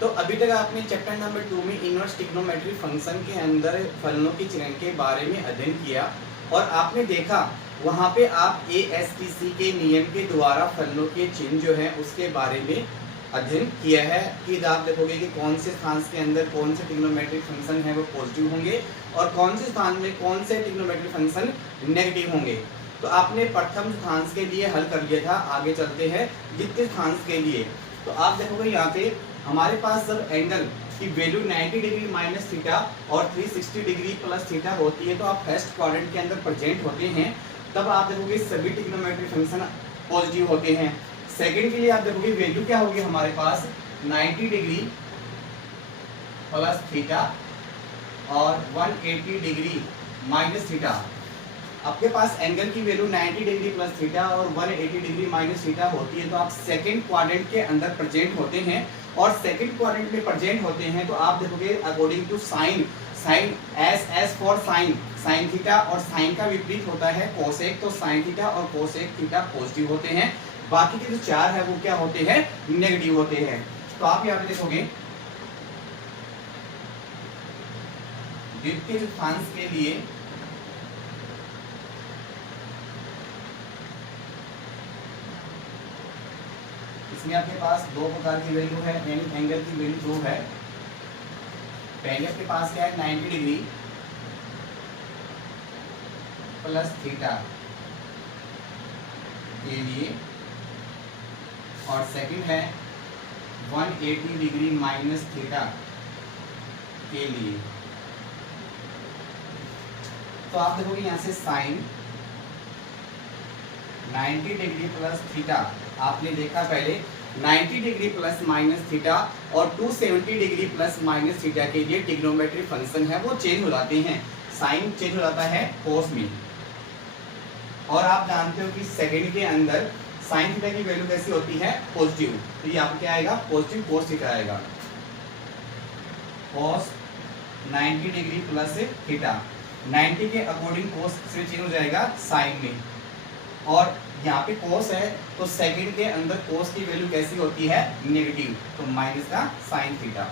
तो अभी तक आपने चैप्टर नंबर 2 में इनवर्स ट्रिग्नोमेट्री फंक्शन के अंदर फलनों के चयन के बारे में अध्ययन किया और आपने देखा वहाँ पे आप ASTC के नियम के द्वारा फलनों के चिन्ह जो है उसके बारे में अध्ययन किया है कि आप देखोगे कि कौन से स्थान के अंदर कौन से ट्रिग्नोमेट्रिक फंक्शन है वो पॉजिटिव होंगे और कौन से स्थान में कौन से ट्रिग्नोमेट्रिक फंक्शन नेगेटिव होंगे। तो आपने प्रथम स्थान के लिए हल कर लिया था। आगे चलते हैं द्वितीय स्थान के लिए। तो आप देखोगे यहाँ पे हमारे पास जब एंगल की वैल्यू 90 डिग्री माइनस थीटा और 360 डिग्री प्लस थीटा होती है तो आप फर्स्ट क्वाड्रेंट के अंदर प्रेजेंट होते हैं, तब आप देखोगे सभी ट्रिग्नोमेट्रिक फंक्शन पॉजिटिव होते हैं। सेकंड के लिए आप देखोगे वैल्यू क्या होगी हमारे पास 90 डिग्री प्लस थीटा और 180 डिग्री माइनस थीटा। आपके पास एंगल की वैल्यू 90 डिग्री प्लस थीटा और 180 डिग्री माइनस थीटा होती है तो आप सेकंड क्वाड्रेंट के अंदर प्रेजेंट होते हैं और सेकंड क्वाड्रेंट में प्रेजेंट होते हैं तो आप देखोगे according to sine S for sine theta और साइन का विपरीत होता है कोसेक, तो साइन थीटा और कोसेक थीटा पॉजिटिव होते हैं। बाकी के जो चार है वो क्या होते हैं नेगेटिव होते हैं। तो आप यहाँ पे देखोगे द्वितीय स्थान के लिए इसमें आपके पास दो प्रकार की वैल्यू है, एंगल की वैल्यू दो है। पहले आपके पास क्या है 90 डिग्री प्लस थीटा के लिए और सेकंड है 180 डिग्री माइनस थीटा के लिए। तो आप देखोगे यहाँ से साइन 90 डिग्री प्लस थीटा आपने देखा पहले 90 डिग्री प्लस माइनस थीटा और 270 डिग्री प्लस माइनस थीटा के लिए ट्रिग्नोमेट्री फंक्शन है वो चेंज हो जाते हैं। साइन चेंज हो जाता है कोस में और आप जानते हो कि सेकंड के अंदर साइन थीटा की वैल्यू कैसी होती है पॉजिटिव, तो यहाँ पे क्या आएगा पॉजिटिव कोस थीटा आएगा। कोस 90 डिग्री प्लस थीटा 90 के अकॉर्डिंग कोस से चेंज हो जाएगा साइन में और यहाँ पे कोस है तो सेकंड के अंदर कोस की वैल्यू कैसी होती है नेगेटिव, तो माइनस का sine theta.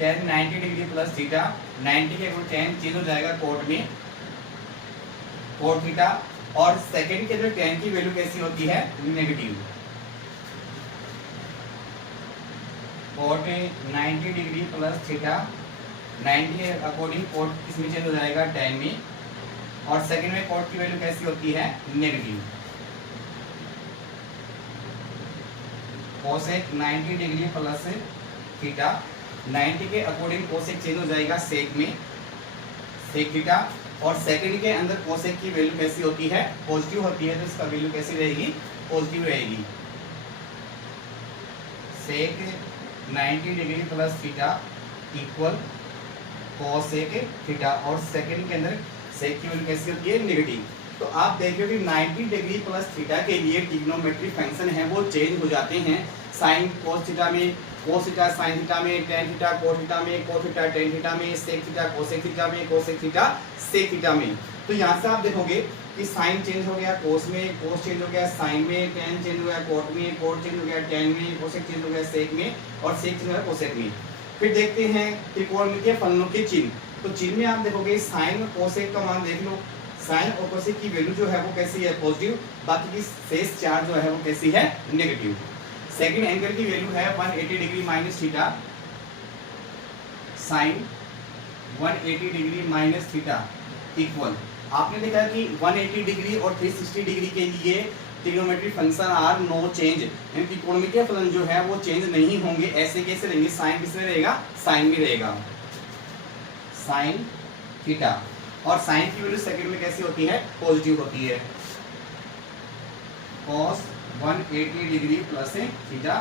90 degree plus theta 90 के अकॉर्डिंग tan चेंज हो जाएगा कोट में कोट थीटा और सेकंड के अंदर tan की वैल्यू कैसी होती है negative. Cot 90 degree plus theta 90 के अकॉर्डिंग कोट किसमें चेंज हो जाएगा tan में और सेकंड में कोट की वैल्यू कैसी होती है negative. Cosec 90 degree plus theta 90 के अकॉर्डिंग कोसेक चेंज हो जाएगा सेक में सेक थीटा और सेकंड के अंदर कोसेक की वैल्यू कैसी होती है पॉजिटिव होती है तो इसका वैल्यू कैसी रहेगी पॉजिटिव रहेगी। सेक 90 degree plus theta equal cosec theta और सेकंड के अंदर सेक की वैल्यू कैसी होती है नेगेटिव। तो आप देख रहे हो कि 90 डिग्री प्लस थीटा के लिए ट्रिग्नोमेट्री फंक्शन है वो चेंज हो जाते हैं। साइन कोस थीटा में कोस थीटा साइन थीटा में, टेन थीटा कोस थीटा में, कोस थीटा टेन थीटा में, सेक थीटा कोसेक थीटा में, कोसेक थीटा सेक थीटा में। तो यहाँ से आप देखोगे कि साइन चेंज हो गया कोस में, कोस चेंज हो गया साइन में, टेन चेंज हो गया कोट में, कोट चेंज हो गया टेन में, कोसेक चेंज हो गया सेक में और सेक चेंज हो गया कोसेक में। फिर देखते हैं त्रिकोणमितीय फलनों के चिन्ह। तो चिन्ह में आप देखोगे साइन और कोसेक का मान देख लो, साइन और कोसेक की वैल्यू जो है वो कैसी है पॉजिटिव, बाकी की शेष चार जो है वो कैसी है नेगेटिव। सेकंड एंगल की वैल्यू है 180 degree minus theta sine 180 degree minus theta equal आपने देखा कि 180 डिग्री और 360 डिग्री के लिए trigonometry function are no change, यानी त्रिकोणमितीय फलन जो है वो चेंज नहीं होंगे। ऐसे कैसे रहेंगे, साइन किसमें रहेगा साइन में रहेगा साइन थीटा और साइन की वैल्यू सेकंड में कैसी होती है पॉजिटिव होती है। cos 180 डिग्री प्लस थीटा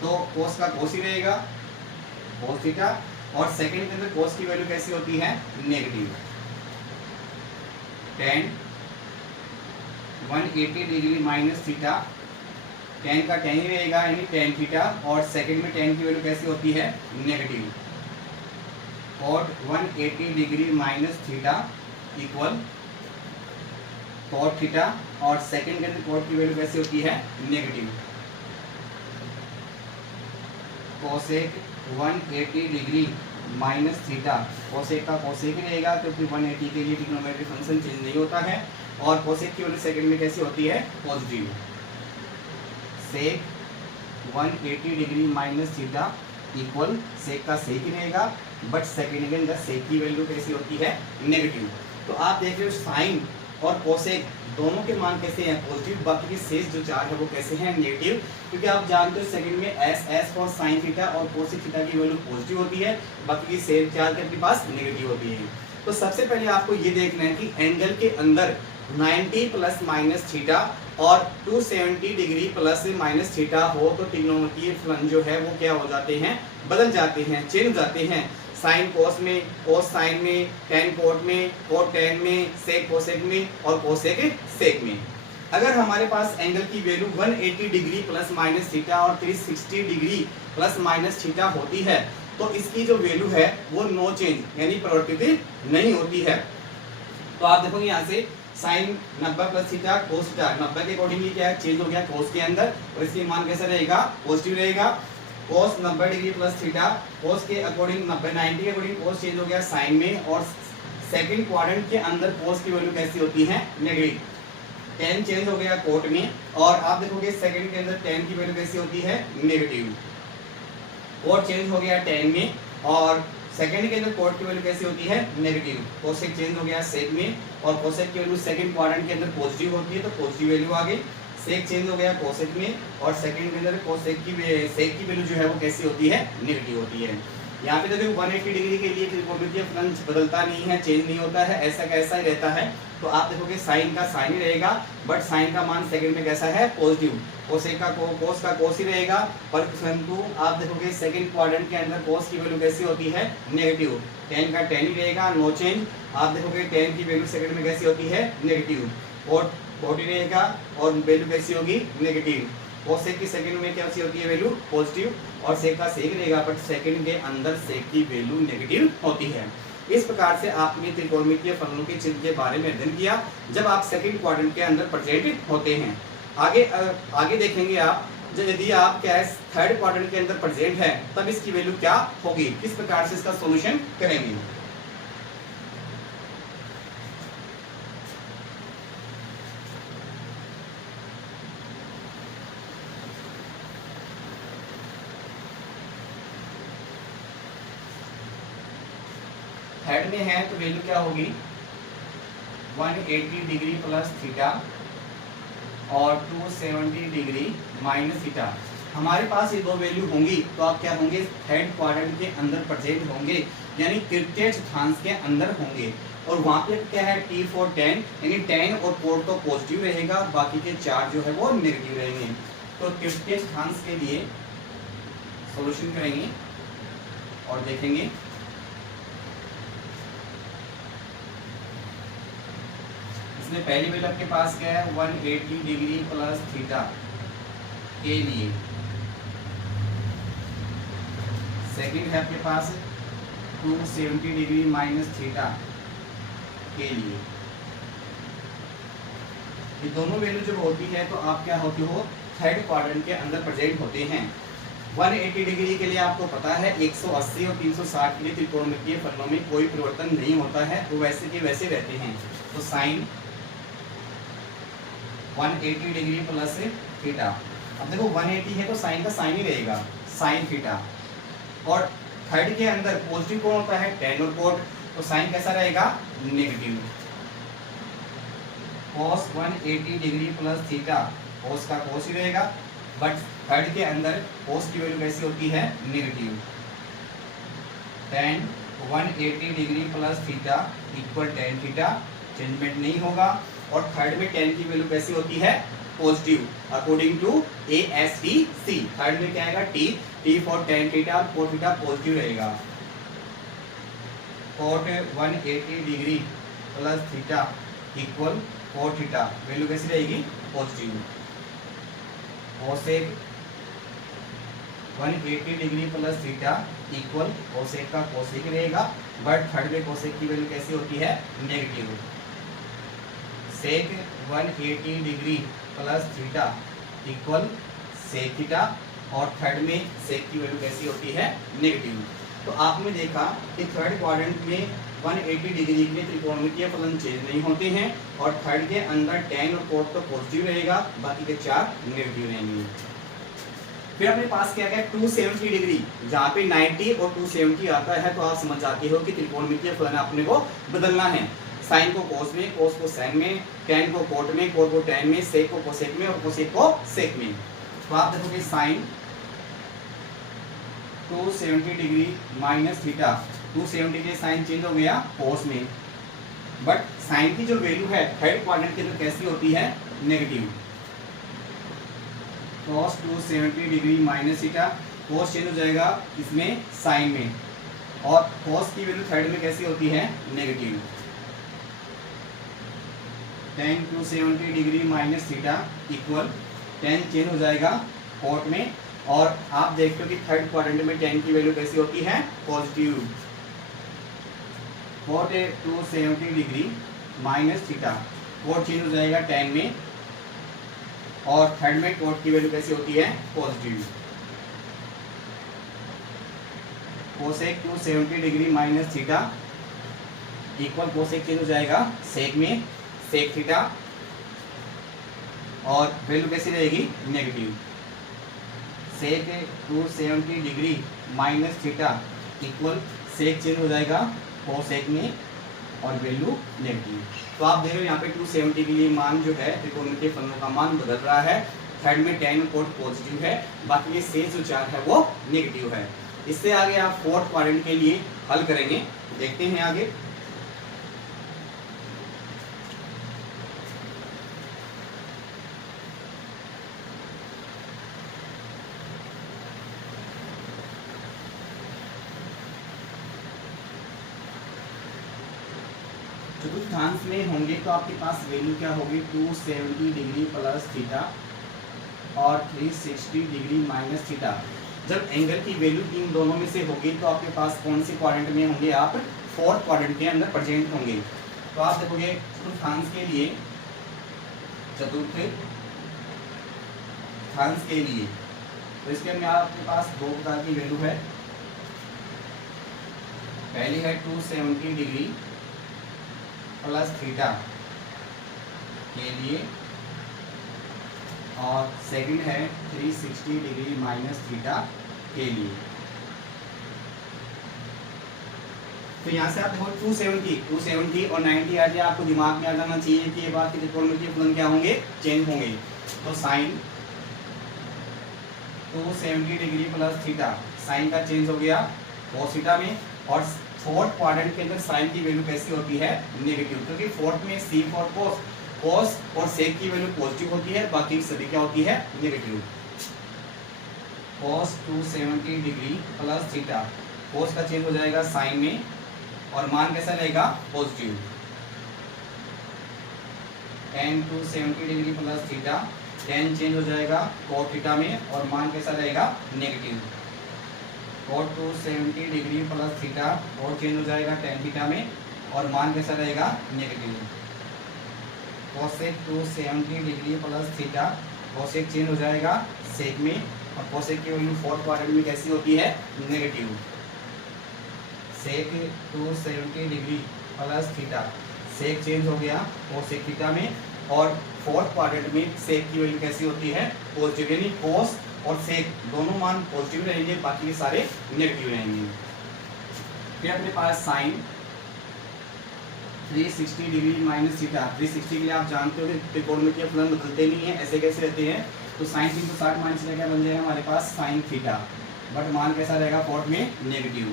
तो cos का cos ही रहेगा cos थीटा और सेकंड के अंदर cos की वैल्यू कैसी होती है negative. tan 180 degree minus theta tan का tan ही रहेगा यानी tan थीटा और सेकंड में tan की वैल्यू कैसी होती है negative. cot 180 degree minus theta equal cot theta और सेकंड के अंदर cot की वैल्यू कैसी होती है negative. Cosec 180 degree minus theta. Cosec का कोसेक ही रहेगा क्योंकि 180 के लिए ट्रिग्नोमेट्रिक फंक्शन चेंज नहीं होता है। और कोसेक की वैल्यू सेकंड में कैसी होती है? Positive. Sec 180 degree minus theta equal sec का सेक ही रहेगा, बट सेकंड के अंदर सेक की वैल्यू कैसी होती है? नेगेटिव। तो आप देख रहे हो साइन और कोसेक दोनों के मान कैसे हैं? पॉजिटिव। बाकी के शेष जो चार है वो कैसे हैं? नेगेटिव। क्योंकि आप जानते हो सेकंड में एस फॉर साइन थीटा और कोसेक थीटा की वैल्यू पॉजिटिव होती है, बाकी की शेष चार के अपने पास नेगेटिव होती है। तो सबसे पहले आपको ये देखना है कि एंगल के अंदर 90 प्लस माइनस थीटा और 270 डिग्री प्लस माइनस थीटा हो तो ट्रिग्नोमेट्रिक फलन जो है वो क्या हो जाते हैं? बदल जाते हैं, चेंज हो जाते हैं। साइन कोस में, कोस साइन में, टेन कोट में, कोट टेन में, सेक कोसेक में और कोसेक सेक में। अगर हमारे पास एंगल की value 180 degree plus minus theta और 360 डिग्री प्लस माइनस थीटा होती है तो इसकी जो वैल्यू है वो नो चेंज यानी परिवर्तित नहीं होती है। तो आप देखोगे यहाँ से sine 90 plus theta cos theta 90 के अकॉर्डिंग क्या है? चेंज हो गया कोस के अंदर, और इसकी मान कैसा रहेगा? पॉजिटिव रहेगा। कोस 90 डिग्री प्लस थीटा कोस के अकॉर्डिंग 90 के अकॉर्डिंग कोस चेंज हो गया साइन में, और सेकंड क्वाड्रेंट के अंदर कोस की वैल्यू कैसी होती है? नेगेटिव। टेन चेंज हो गया कोट में, और आप देखोगे सेकंड के अंदर टेन की वैल्यू कैसी होती है? नेगेटिव। कोट चेंज हो गया टेन में, और सेकंड के अंदर कोट की वैल्यू कैसी होती है? नेगेटिव। कोसेक चेंज हो गया सेक में, और कोसेक की वैल्यू सेकंड क्वाड्रेंट के अंदर पॉजिटिव होती है तो पॉजिटिव वैल्यू आ गई। सेक चेंज हो गया कोसेक में, और सेकंड के अंदर कोसेक की सेक की वैल्यू जो है वो कैसी होती है? नेगेटिव होती है। यहाँ पे देखो 180 डिग्री के लिए ट्रिग्नोमेट्रिक फलन बदलता नहीं है, चेंज नहीं होता है, ऐसा कैसा ही रहता है। तो आप देखोगे साइन का साइन ही रहेगा, बट साइन का मान सेकंड में कैसा है? पॉजिटिव। कोसेक का कोस का कोस ही रहेगा, परंतु आप देखोगे सेकंड क्वाड्रेंट के अंदर कोस की वैल्यू कैसी होती है? नेगेटिव। टेन का टेन ही रहेगा, नो चेंज। आप देखोगे टेन की वैल्यू सेकंड में कैसी होती है? नेगेटिव। और 40 रहेगा, और वैल्यू कैसी होगी? नेगेटिव। कोसेक की सेकंड में कैसी होती है वैल्यू? पॉजिटिव, और सेक का सेक रहेगा, बट सेकंड के अंदर सेक की वैल्यू नेगेटिव होती है। इस प्रकार से आपने त्रिकोणमितीय फलनों के चिन्ह के बारे में अध्ययन किया जब आप सेकंड क्वाड्रेंट के अंदर प्रेजेंट होते हैं। आगे देखेंगे आप जब यदि आप क्या है थर्ड क्वाड्रेंट के अंदर प्रेजेंट है तब इसकी वैल्यू क्या होगी, किस प्रकार से इसका सॉल्यूशन करेंगे। थर्ड में है तो वैल्यू क्या होगी? 180 डिग्री प्लस थीटा और 270 डिग्री माइनस थीटा। हमारे पास ये दो वैल्यू होंगी तो आप क्या होंगे? थर्ड क्वाड्रेंट के अंदर प्रेजेंट होंगे, यानी तृतीय चतुर्थांश के अंदर होंगे। और वहाँ पे क्या है? T for 10 यानी 10 और 4 तो पॉजिटिव रहेगा, बाकी के चार जो है वो नेगेटिव रहेंगे। तो तृतीय चतुर्थांश के लिए सॉल्यूशन करेंगे और देखेंगे। इसमें पहली वैल्यू आपके पास क्या है? 180 डिग्री प्लस थीटा के लिए। सेकंड है आपके पास 270 डिग्री माइनस थीटा के लिए। ये दोनों वैल्यू जब होती है तो आप क्या होते हो? थर्ड क्वाड्रेंट के अंदर प्रेजेंट होते हैं। 180 डिग्री के लिए आपको पता है 180 और 360 के लिए त्रिकोणमितीय फलनों में कोई परिवर्तन नहीं होता है, वो वैसे के वैसे रहते हैं। तो साइन 180 डिग्री प्लस थीटा। अब देखो 180 है तो साइन का साइन ही रहेगा, साइन थीटा। और थर्ड के अंदर पॉजिटिव कौन होता है? टेन और कोट, तो साइन कैसा रहेगा? Negative. cos 180 degree plus theta, cos का cos ही रहेगा, बट थर्ड के अंदर cos की वैल्यू कैसी होती है? Negative. tan 180 degree plus theta equal tan theta, changement नहीं होगा। और थर्ड में tan की वैल्यू कैसी होती है? Positive according to ASTC। Third में क्या आएगा? T फॉर tan थीटा और cos थीटा पॉजिटिव रहेगा। cot 180 degree plus theta equal cot theta, value कैसी रहेगी? Positive. cosec 180 degree plus theta equal cosec का cosec रहेगा, बट थर्ड में cosec की वैल्यू कैसी होती है? Negative. sec 180 degree plus theta equal sec theta, और थर्ड में सेक की वैल्यू कैसी होती है, नेगेटिव। तो आपने देखा कि थर्ड क्वाड्रेंट में 180 डिग्री के त्रिकोणमितीय फलन चेंज नहीं होते हैं और थर्ड के अंदर tan और cot तो पॉजिटिव रहेगा, बाकी के 4 नेगेटिव रहेंगे। फिर अपने पास क्या है 270 डिग्री, जहाँ पे 90 और 270 आता है तो आप समझ जाते हो कि त्रिकोणमितीय फलन अपने को बदलना है। साइन को कोस में, कोस को साइन में, tan को cot में, cot को tan में, सेक को कोसेक में और कोसेक को सेक में। तो आप देखोगे साइन 270 डिग्री माइनस थीटा, 270 के साइन चेंज हो गया कोस में, बट साइन की जो वैल्यू है थर्ड क्वाड्रेंट के अंदर कैसी होती है, negative. cos 270 degree minus theta, cos change हो जाएगा इसमें साइन में, और cos की वैल्यू थर्ड में कैसी होती है, negative. tan 270 degree minus theta equal tan change हो जाएगा cot में, और आप देखते हो कि थर्ड क्वाड्रेंट में tan की वैल्यू कैसी होती है, positive. cot 270 degree minus theta, cot change हो जाएगा tan में, और थर्ड में cot की वैल्यू कैसी होती है, positive. Cosec 270 degree minus theta equal cosec change हो जाएगा सेक में, सेक थीटा, और वैल्यू कैसी रहेगी, negative. Sec 270 degree minus theta equal sec change हो जाएगा कोसेक में और वैल्यू नेगेटिव। तो आप देख रहे हो यहाँ पे 270 के लिए मान जो है त्रिकोणमितीय फलनों का मान बदल रहा है। थर्ड में tan cot पॉजिटिव है, बाकी ये शेष जो 4 है वो नेगेटिव है। इससे आगे आप फोर्थ क्वाड्रेंट के लिए हल करेंगे, देखते हैं आगे। चतुर्थांश में होंगे तो आपके पास वैल्यू क्या होगी, 270 डिग्री प्लस थीटा और 360 डिग्री माइनस थीटा। जब एंगल की वैल्यू इन दोनों में से होगी तो आपके पास कौन से क्वाड्रेंट में होंगे, आप फोर्थ क्वाड्रेंट के अंदर प्रेजेंट होंगे। तो आप देखोगे चतुर्थांश के लिए, चतुर्थांश के लिए तो इसके अंदर आपके पास दो प्रकार की वैल्यू है। पहली है 270 डिग्री प्लस थीटा के लिए, और सेकंड है 360 डिग्री माइनस थीटा के लिए। तो यहाँ से आप देखो 270 और 90 आ जाए, आपको दिमाग में आ जाना चाहिए कि ये बात के त्रिकोणमितीय फलन क्या होंगे, चेंज होंगे। तो sine 270 degree plus theta, sine का चेंज हो गया cos थीटा में, और फोर्थ क्वाड्रेंट के अंदर साइन की वैल्यू कैसी होती है, नेगेटिव, क्योंकि फोर्थ में सी फॉर cos और सेक की वैल्यू पॉजिटिव होती है, बाकी सभी क्या होती है, negative. cos 270 degree plus theta, cos का चेंज हो जाएगा साइन में और मान कैसा रहेगा, positive. tan 270 degree plus theta, tan change हो जाएगा cot थीटा में और मान कैसा रहेगा, negative. cot 270 degree plus theta, cot change हो जाएगा tan थीटा में और मान कैसा रहेगा, negative. cosec 270 degree plus theta, cosec change हो जाएगा सेक में, और cosec की वैल्यू फोर्थ क्वाड्रेंट में कैसी होती है, negative. sec 270 degree plus theta, sec change हो गया cosec थीटा में, और फोर्थ क्वाड्रेंट में sec की वैल्यू कैसी होती है, पॉजिटिव, यानी cos और sec दोनों मान पॉजिटिव रहेंगे, बाकी के सारे नेगेटिव रहेंगे। फिर अपने पास साइन 360 डिग्री माइनस थीटा, 360 के लिए आप जानते हो कि त्रिकोणमितीय फलन बदलते नहीं है, ऐसे कैसे रहते हैं। तो साइन 360 माइनस थीटा क्या बन जाएगा हमारे पास, साइन थीटा, बट मान कैसा रहेगा, फोर्थ में negative.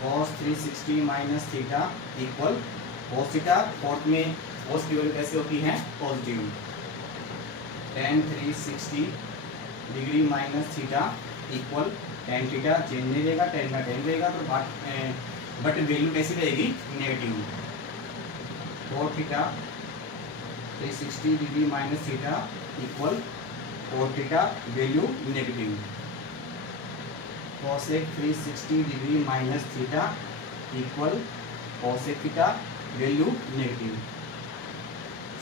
cos 360 minus theta equal cos theta, fourth में cos की वैल्यू कैसी होती है, positive. tan 360 degree minus theta equal tan theta, change नहीं रहेगा, tan का tan रहेगा, तो बट वैल्यू कैसी रहेगी, negative. cot theta 360 degree minus theta equal cot theta, value negative. cosec 360 degree minus theta equal cosec theta, value negative.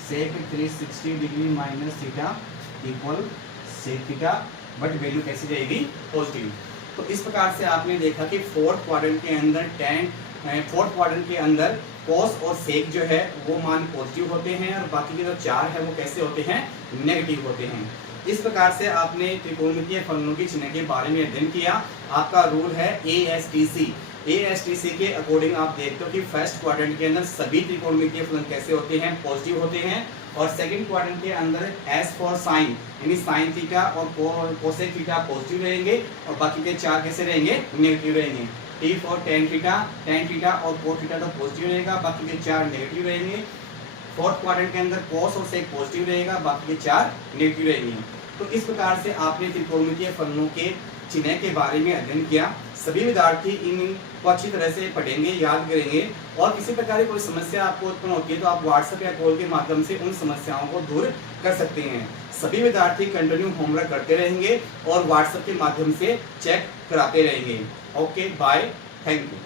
sec 360 degree minus theta equal sec theta, but value कैसी रहेगी, positive. तो इस प्रकार से आपने देखा कि फोर्थ क्वाड्रेंट के अंदर फोर्थ क्वाड्रेंट के अंदर कॉस और सेक जो है वो मान पॉजिटिव होते हैं और बाकी के जो 4 है वो कैसे होते हैं, नेगेटिव होते हैं। इस प्रकार से आपने त्रिकोणमितीय फलनों की चिन्ह के बारे में अध्ययन किया। आपका रूल है ASTC। ASTC के अकॉर्डिंग आप देखते हो कि फर्स्ट क्वाड्रेंट के अंदर सभी त्रिकोणमितीय फलन कैसे होते हैं, पॉजिटिव होते हैं, और सेकंड क्वाड्रेंट के अंदर S फॉर साइन यानी साइन थीटा और कोसेक थीटा पॉजिटिव रहेंगे और बाकी के 4 कैसे रहेंगे, नेगेटिव रहेंगे। T फॉर टेन थीटा और कोट थीटा तो पॉजिटिव रहेगा, बाकी के 4 नेगेटिव रहेंगे। फोर्थ क्वाड्रेंट के अंदर कॉस और सेक पॉजिटिव रहेगा, बाकी के 4 नेगेटिव रहेंगे। तो इस प्रकार से आपने त्रिकोणमितीय फलनों के चिन्ह के बारे में अध्ययन किया। सभी विद्यार्थी इन को अच्छी तरह से पढ़ेंगे, याद करेंगे, और किसी प्रकार की कोई समस्या आपको उत्पन्न होती है तो आप व्हाट्सएप या कॉल के माध्यम से उन समस्याओं को दूर कर सकते हैं। सभी विद्यार्थी कंटिन्यू होमवर्क करते रहेंगे और व्हाट्सएप के माध्यम से चेक कराते रहेंगे। Okay, bye, thank you.